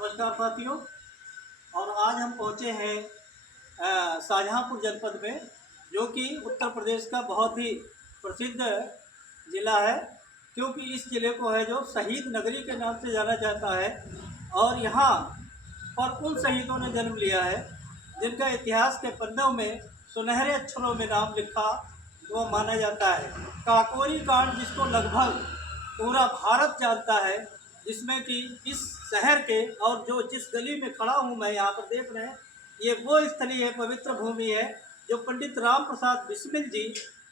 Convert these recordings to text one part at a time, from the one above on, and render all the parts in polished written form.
नमस्कार साथियों। और आज हम पहुंचे हैं शाहजहाँपुर जनपद में, जो कि उत्तर प्रदेश का बहुत ही प्रसिद्ध ज़िला है, क्योंकि इस ज़िले को है जो शहीद नगरी के नाम से जाना जाता है। और यहाँ पर उन शहीदों ने जन्म लिया है जिनका इतिहास के पन्नों में सुनहरे अक्षरों में नाम लिखा वो माना जाता है। काकोरी कांड, जिसको लगभग पूरा भारत जानता है, जिसमें कि इस शहर के और जो जिस गली में खड़ा हूँ मैं, यहाँ पर देख रहे हैं, ये वो स्थली है, पवित्र भूमि है, जो पंडित राम प्रसाद बिस्मिल जी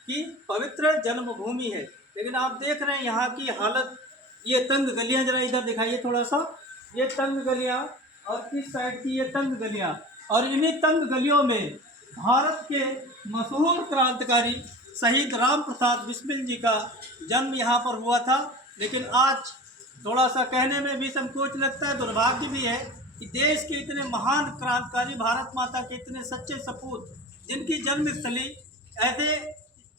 की पवित्र जन्मभूमि है। लेकिन आप देख रहे हैं यहाँ की हालत, ये तंग गलियाँ, जरा इधर दिखाइए थोड़ा सा, ये तंग गलियाँ और किस साइड की ये तंग गलियाँ, और इन्हीं तंग गलियों में भारत के मशहूर क्रांतिकारी शहीद राम प्रसाद बिस्मिल जी का जन्म यहाँ पर हुआ था। लेकिन आज थोड़ा सा कहने में भी संकोच लगता है, दुर्भाग्य भी है कि देश के इतने महान क्रांतिकारी, भारत माता के इतने सच्चे सपूत, जिनकी जन्मस्थली ऐसे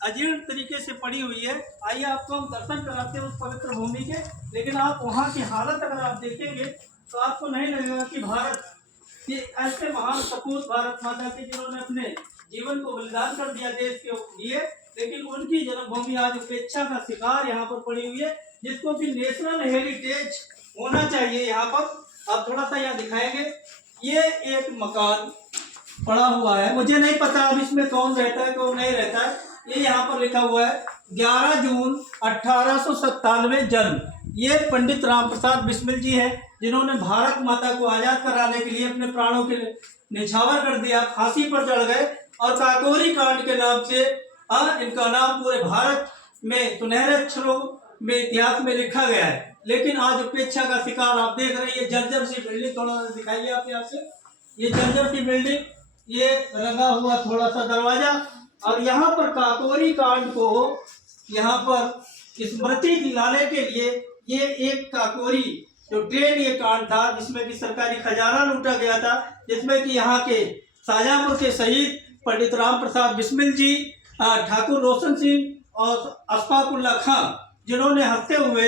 अजीर्ण तरीके से पड़ी हुई है। आइए आपको हम दर्शन कराते हैं उस पवित्र भूमि के। लेकिन आप वहाँ की हालत अगर आप देखेंगे तो आपको नहीं लगेगा कि भारत के ऐसे महान सपूत, भारत माता के, जिन्होंने अपने जीवन को बलिदान कर दिया देश के लिए, लेकिन उनकी जन्मभूमि आज उपेक्षा का शिकार यहाँ पर पड़ी हुई है, जिसको कि नेशनल हेरिटेज होना चाहिए। यहाँ पर आप थोड़ा सा यहाँ दिखाएंगे, ये एक मकान पड़ा हुआ है, मुझे नहीं पता अब इसमें कौन रहता है कौन नहीं रहता है। ये यहाँ पर लिखा हुआ है 11 जून 1897 जन्म। ये पंडित राम प्रसाद बिस्मिल जी हैं, जिन्होंने भारत माता को आज़ाद कराने के लिए अपने प्राणों के निछावर कर दिया, फांसी पर चढ़ गए, और काकोरी कांड के नाम से इनका नाम पूरे भारत में सुनहरे अक्षरों में इतिहास में लिखा गया है। लेकिन आज उपेक्षा का शिकार आप देख रहे हैं। ये जर्जर सी बिल्डिंग, थोड़ा सा दिखाइए आप यहाँ से, ये जर्जर सी बिल्डिंग, ये लगा हुआ थोड़ा सा दरवाजा, और यहाँ पर काकोरी कांड को यहाँ पर स्मृति दिलाने के लिए ये एक काकोरी जो ट्रेन ये कांड था, जिसमें कि सरकारी खजाना लूटा गया था, जिसमें कि यहाँ के शाहजहाँपुर के शहीद पंडित राम प्रसाद बिस्मिल जी, ठाकुर रोशन सिंह और अशफाक उल्लाह खां, जिन्होंने हंसते हुए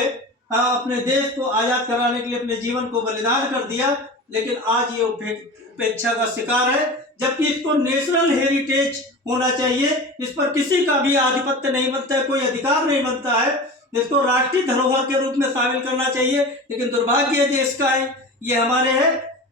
अपने देश को आज़ाद कराने के लिए अपने जीवन को बलिदान कर दिया। लेकिन आज ये उपेक्षा का शिकार है, जबकि इसको नेशनल हेरिटेज होना चाहिए। इस पर किसी का भी आधिपत्य नहीं बनता है, कोई अधिकार नहीं बनता है, इसको राष्ट्रीय धरोहर के रूप में शामिल करना चाहिए। लेकिन दुर्भाग्य देश का है, ये हमारे है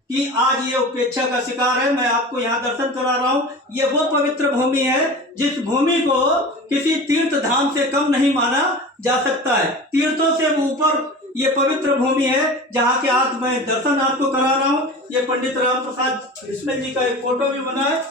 कि आज ये उपेक्षा का शिकार है। मैं आपको यहाँ दर्शन करा रहा हूँ। ये वो पवित्र भूमि है जिस भूमि को किसी तीर्थ धाम से कम नहीं माना जा सकता है, तीर्थों से ऊपर ये पवित्र भूमि है, जहाँ के आज मैं दर्शन आपको करा रहा हूँ। ये पंडित राम प्रसाद बिस्मिल जी का एक फोटो भी बना है।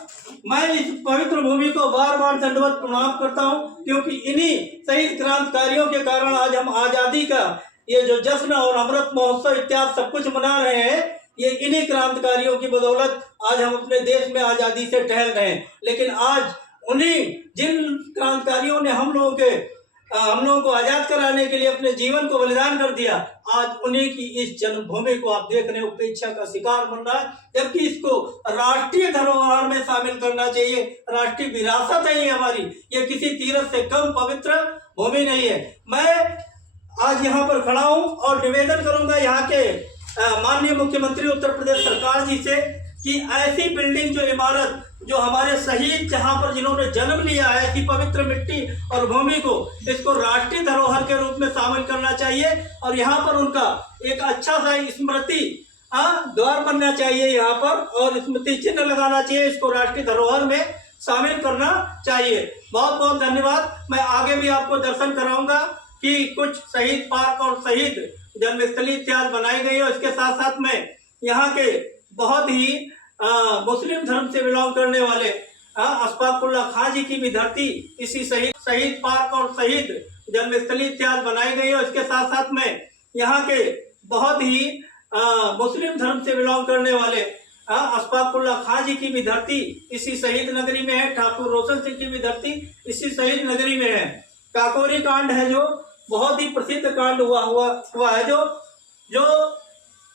मैं इस पवित्र भूमि को बार बार दंडवत प्रणाम करता हूँ, क्योंकि इन्हीं शहीद क्रांतिकारियों के कारण आज हम आज़ादी का ये जो जश्न और अमृत महोत्सव इत्यादि सब कुछ मना रहे हैं। ये इन्हीं क्रांतिकारियों की बदौलत आज हम अपने देश में आज़ादी से टहल रहे हैं। लेकिन आज उन्हीं जिन क्रांतिकारियों ने हम लोगों को आज़ाद कराने के लिए अपने जीवन को बलिदान कर दिया, आज उन्हीं की इस जन्मभूमि को आप देख रहे हैं उपेक्षा का शिकार बन रहा है, जबकि इसको राष्ट्रीय धरोहर में शामिल करना चाहिए। राष्ट्रीय विरासत है ये हमारी, ये किसी तीर्थ से कम पवित्र भूमि नहीं है। मैं आज यहाँ पर खड़ा हूँ और निवेदन करूंगा यहाँ के माननीय मुख्यमंत्री उत्तर प्रदेश सरकार जी से कि ऐसी बिल्डिंग, जो इमारत, जो हमारे शहीद जहाँ पर जिन्होंने जन्म लिया है, ऐसी पवित्र मिट्टी और भूमि को, इसको राष्ट्रीय धरोहर के रूप में शामिल करना चाहिए। और यहाँ पर उनका एक अच्छा सा स्मृति द्वार बनना चाहिए यहाँ पर, और स्मृति चिन्ह लगाना चाहिए, इसको राष्ट्रीय धरोहर में शामिल करना चाहिए। बहुत बहुत धन्यवाद। मैं आगे भी आपको दर्शन कराऊंगा कि कुछ शहीद पार्क और शहीद जन्मस्थली इत्यादि बनाई गई है। इसके साथ साथ में यहाँ के बहुत ही मुस्लिम धर्म से बिलोंग करने वाले अशफाक उल्लाह खां जी की भी धरती इसी शहीद पार्क और शहीद जन्मस्थली इत्यादि बनाई गई है। इसके साथ साथ में यहाँ के बहुत ही मुस्लिम धर्म से बिलोंग करने वाले अशफाक उल्लाह खां जी की भी धरती इसी शहीद नगरी में है। ठाकुर रोशन सिंह की भी धरती इसी शहीद नगरी में है। काकोरी कांड है जो बहुत ही प्रसिद्ध कांड हुआ है, जो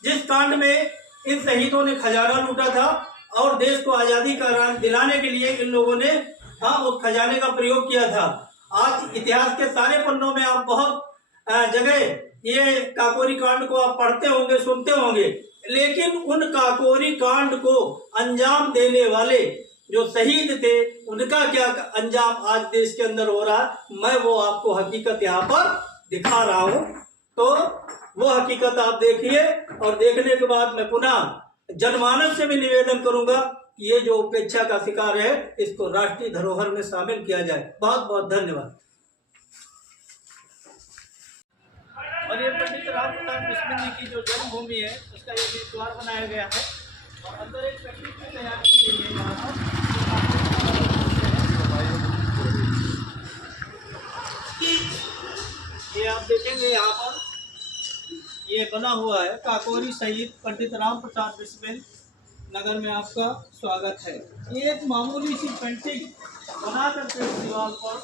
जिस कांड में इन शहीदों ने खजाना लूटा था, और देश को आज़ादी का राज दिलाने के लिए इन लोगों ने उस खजाने का प्रयोग किया था। आज इतिहास के सारे पन्नों में आप बहुत जगह ये काकोरी कांड को आप पढ़ते होंगे, सुनते होंगे, लेकिन उन काकोरी कांड को अंजाम देने वाले जो शहीद थे उनका क्या अंजाम आज देश के अंदर हो रहा है, मैं वो आपको हकीकत यहाँ पर दिखा रहा हूँ। तो वो हकीकत आप देखिए और देखने के बाद मैं पुनः जनमानस से भी निवेदन करूंगा कि ये जो उपेक्षा का शिकार है इसको राष्ट्रीय धरोहर में शामिल किया जाए। बहुत बहुत धन्यवाद। और ये पंडित राम प्रसाद बिस्मिल जी की जो जन्मभूमि है उसका ये द्वार बनाया गया है और अंदर एक पेंटिंग भी तैयार की गई है यहाँ पर। ये आप देखेंगे यहाँ पर ये बना हुआ है काकोरी शहीद पंडित राम प्रसाद बिस्मिल नगर में आपका स्वागत है। ये एक मामूली सी पेंटिंग बना करके दीवार पर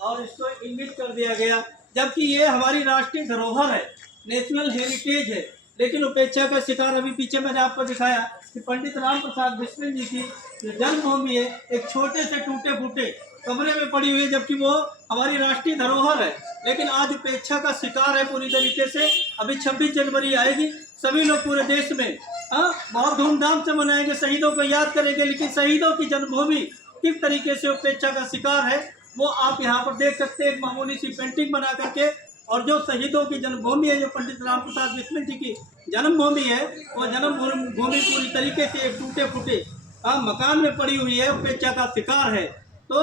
और इसको इंगित कर दिया गया, जबकि ये हमारी राष्ट्रीय धरोहर है, नेशनल हेरिटेज है। लेकिन उपेक्षा का शिकार अभी पीछे मैंने आपको दिखाया कि पंडित राम प्रसाद बिस्मिल जी की जो जन्मभूमि है एक छोटे से टूटे फूटे कमरे में पड़ी हुई है, जबकि वो हमारी राष्ट्रीय धरोहर है। लेकिन आज उपेक्षा का शिकार है पूरी तरीके से। अभी 26 जनवरी आएगी, सभी लोग पूरे देश में बहुत धूमधाम से मनाएंगे, शहीदों को याद करेंगे। लेकिन शहीदों की जन्मभूमि किस तरीके से उपेक्षा का शिकार है वो आप यहाँ पर देख सकते हैं, एक मामूली सी पेंटिंग बना करके। और जो शहीदों की जन्मभूमि है, जो पंडित राम प्रसाद बिस्मिल जी की जन्मभूमि है, वो जन्मभूमि पूरी तरीके से एक टूटे फूटे मकान में पड़ी हुई है, उपेक्षा का शिकार है। तो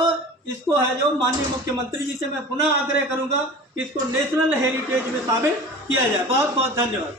इसको है जो माननीय मुख्यमंत्री जी से मैं पुनः आग्रह करूंगा कि इसको नेशनल हेरिटेज में शामिल किया जाए। बहुत बहुत धन्यवाद।